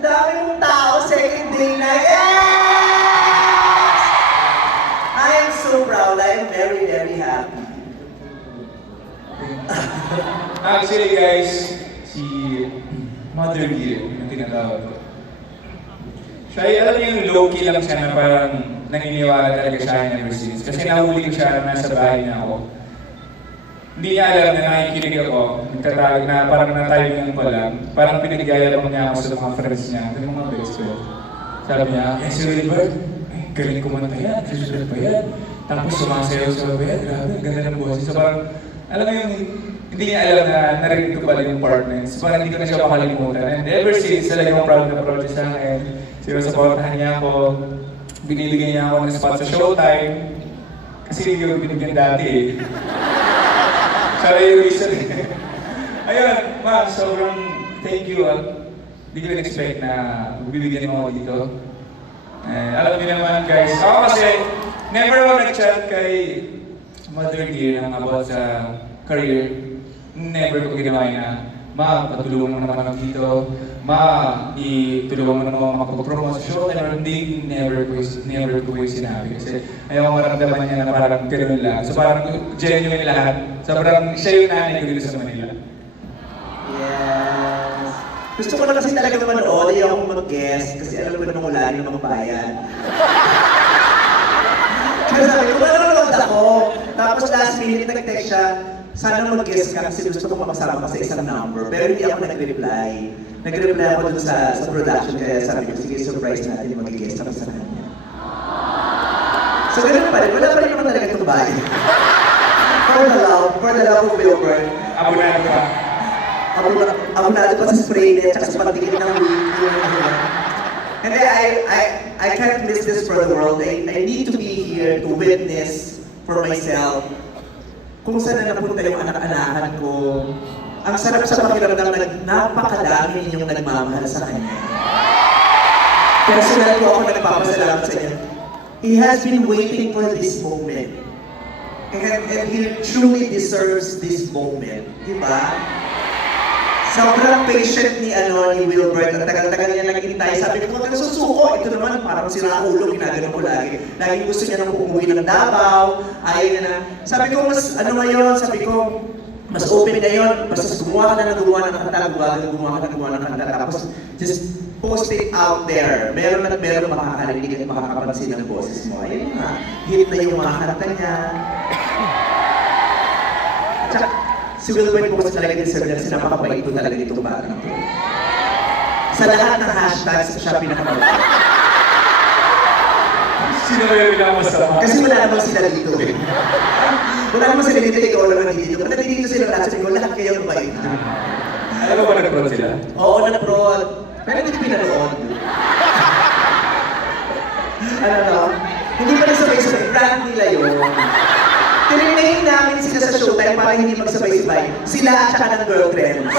Ang dami mong tao, second day na. Yes! I am so proud. I am very, very happy. Actually guys, si Mother Dear, yung tinatawag ko. Siya, alam niyo yung low-key lang siya na parang naniniwala talaga siya ever since. Kasi nahuli ko siya na nasa bahay niya ako. Hindi niya alam na nakikinig ako, nagtatawag na parang na-timing ko lang. Parang pinagyayabang niya ako sa mga friends niya, yung mga best friend. Sabi niya, si Wilbert, galing kumanta yan, susunod pa yan. Tapos sumasayaw sa yan, grabe, ganda ng boses. So parang, alam mo yung, hindi niya alam na narinig ko pala yung partners. So parang hindi ko na siya makalimutan. And ever since, talagang proud na proud siya sa akin. Sinusuportahan niya ako, binibigyan niya ako ng spot sa Showtime. Kasi hindi ko binibigyan dati eh. Siya yung reason eh. Ayun, ma, sobrang thank you. Hindi ko in-expect na bibigyan mo ako dito. Alam niyo naman guys, ako kasi never ako nag-chat kay Mother Dear about sa career. Never ko ginawa na, ma, patulungan mo naman ako dito. Ma, itulungan mo naman ako makapag-promote sa show. Hindi, never ko yung sinabi. Kasi ayaw ko maramdaman niya na parang gano'n lang. So parang genuine lahat. Sobrang siya yung nanay ko dito sa Manila. Yes. Gusto ko na kasi talaga manood, ayaw akong mag-guest kasi alam ko naman wala yung mga bayan. Kaya sabi ko, nanonood ako. Tapos last minute nag-text siya, sana mag-guest ka kasi gusto ko makasama ka sa isang number. Pero hindi ako nag-reply. Nag-reply ako dun sa production kaya sabi ko, sige, surprise natin mag-guest ako sa kanya. So ganun pa rin, wala pa rin naman talaga itong bayan. For the love of Wilbert. Abonado ka. Abonado pa sa spray net, tsaka sa pagdikit ng wig. And I can't miss this for the world. I need to be here to witness for myself kung saan na napunta yung anak-anakan ko. Ang sarap sa pakiramdam na napakadami ninyong nagmamahal sa kanya. Personal ko ako nagpapasalamat sa inyo. He has been waiting for this moment. And he truly deserves this moment. Diba? Sobrang patient ni Wilbert. Ang tagal-tagal niya naghintay. Sabi ko, huwag kang susuko. Ito naman, parang sira ulo, ginagano ko lagi. Lagi gusto niya nang umuwi ng Davao. Ayaw niya na. Sabi ko, mas ngayon? Sabi ko, mas open ngayon. Basta gumawa ka na ng kanta, gumawa ka ng kanta. Tapos, just post it out there. Meron at meron makakarinig at makakapansin ng boses mo. Ayun na. Hit na yung mga kanta niya. Tsaka, si Wilbert po kasi talaga deserve niya kasi napakabait po talaga itong batang po. Sa lahat ng hashtags, siya pinakamabait. Sino ba yung pinakamasama? Kasi wala naman sila dito eh. Wala naman sila dito, ikaw naman dito. Pag nandito sila lahat, sabi ko, lahat kayo mabait. Alam mo ba nag-prod sila? Oo, nag-prod. Pero hindi ko pinanood. Hindi pa nagsabay-sabay. Brand nila yun. Tininayin namin sila sa Showtime para hindi magsabay-sabay. Sila at saka ng girlfriends.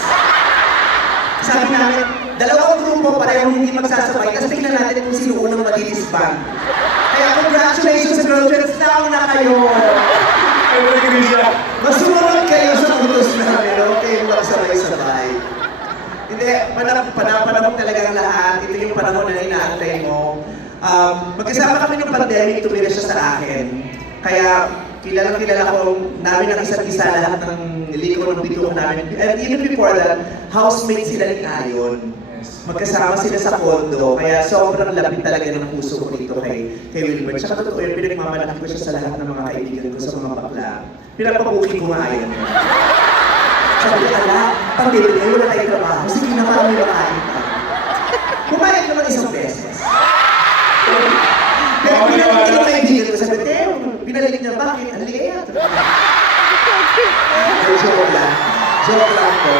Sabi namin, dalawang grupo parehong hindi magsasabay, tapos tingnan natin kung sino unang madilisband. Kaya congratulations sa girlfriends, nauna kayo! Masumunod kayo sa utos namin, okay? Magsabay-sabay. Hindi, panahon talagang lahat. Ito yung panahon na inaantay mo. Magkasama kami ng pandemic, tumira siya sa akin. Kaya, kilala ko namin ang isa't isa lahat ng liko ng bituan namin. And even before that, housemate sila ni Ayon. Magkasama sila sa condo, kaya sobrang lapit talaga ng puso ko dito kay Wilbert. Tsaka totoo yun, pinagmamalaki ko siya sa lahat ng mga kaibigan ko sa mga bakla. Pinagpabukin ko nga yun. Sabi ko, pandemic ngayon, wala tayong trabaho. Sige na, parang may makain pa. Kumayag naman isang beses. Pero pinagpabukin ko kaibigan ko, sabi, Teo, pinalik niya, bakit? Ang liit. Joke lang po.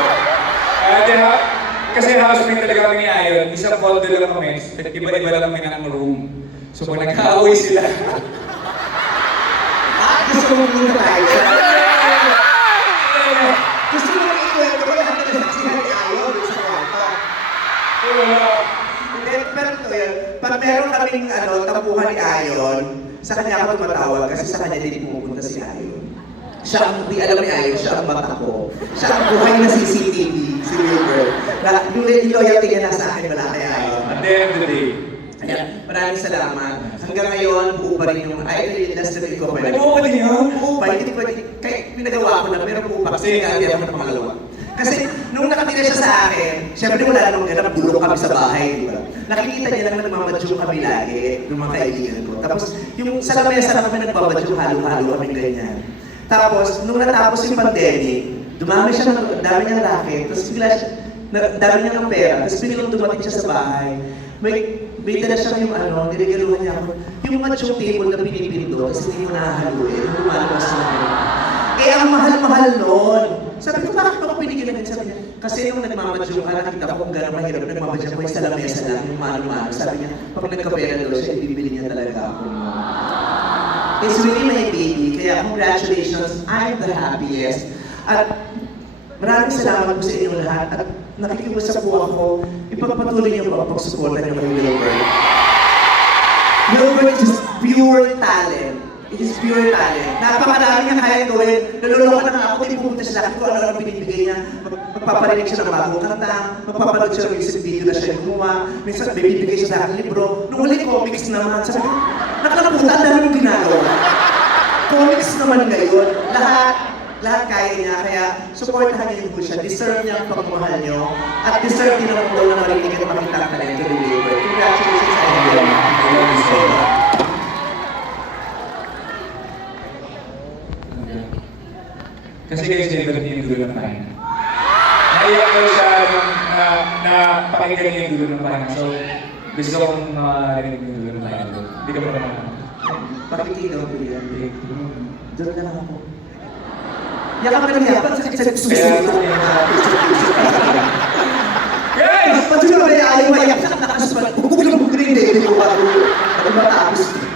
Kasi housemate talaga kami ni Ayon, isang folder lang kami, iba-iba lang kami ng room. So pag nagka-away sila. Gusto mo muna tayo. Gusto mo muna ikwento ko lahat na sila ni Ayon sa kwarto. Pero ito yun, pag meron kaming tampuhan ni Ayon, sa kanya ako tumatawag kasi sa kanya din pumupunta si Ayon. Siya ang, di alam niya yun, siya ang mata ko. Siya ang buhay na CCTV, si Wilbert. Na, yung loyalty niya na sa akin, wala kaya yun. At the end of the day, Kaya, maraming salamat. Hanggang ngayon, buo pa rin yung, ito yung industry ko. Oo, pwede yun. Buo pa, hindi pwede, kahit pinagawa ko na, pero buo pa, kasi hindi ako ng pangalawa. Kasi nung nakatira siya sa akin, syempre wala namang ganap, bulong kami sa bahay, di ba? Nakikita niya lang na nagmamadyong kami lagi, yung mga kaibigan ko. Tapos, yung sa lamesa na kami nagbabadyong, halo-halo kami ganyan. Tapos, nung natapos yung pandemic, dumami siya ng, dami niyang racket, tapos bigla siya, dami niya ng pera, tapos biglang dumating siya sa bahay. May dala siya yung niregaluhan niya ako. Yung madyong table na pinipindot, tapos hindi mo nahahaluin, yung lumalabas na eh, ang mahal-mahal nun. Sabi ko, bakit ako pinigyan na sabi niya? Kasi nung nagmamadyong ka, nakita ko kung gano'ng mahirap nagmamadyong ko yung sa lamesa lang, yung mano-mano. Sabi niya, pag nagkapera daw siya, ibibili niya talaga ako. It's really my baby, kaya congratulations, I'm the happiest. At maraming salamat po sa inyo lahat. At nakikiusap po ako, ipagpatuloy niyo po ang pagsuporta niyo kay Wilbert. Wilbert is just pure talent. It is pure talent. Napakarami niya kaya gawin. Naluloko na nga ako, pupunta siya sa akin kung ano-ano binibigay niya. Magpaparinig siya ng bagong kanta, magpapanood siya ng music video na siya gumawa. Minsan, bibigay siya sa akin libro. Nung huli, comics naman. Sabi ko, nakalaputan, dahil mong ginagawa. Comics naman ngayon. Lahat kaya niya. Kaya, supportahan niyo po siya. Deserve niya ang pagmamahal niyo. At deserve din naman po na marinig at makita ang talento ni Wilbert. Congratulations sa inyo. kasi kayo sa iba yung dulo ng pahinga. Naiyak daw siya na pakinggan niya yung dulo ng pahinga. So, gusto kong marinig yung dulo ng pahinga. Hindi ka pa naman ako. Pakikita ko yan. Doon na lang ako. Yakap ka ng yakap. Sakit-sakit gusto Kaya, Guys! Patuloy na ayaw mayak. Nakaspan. Bukog-bukog rin. Hindi ko bago. Ano matapos?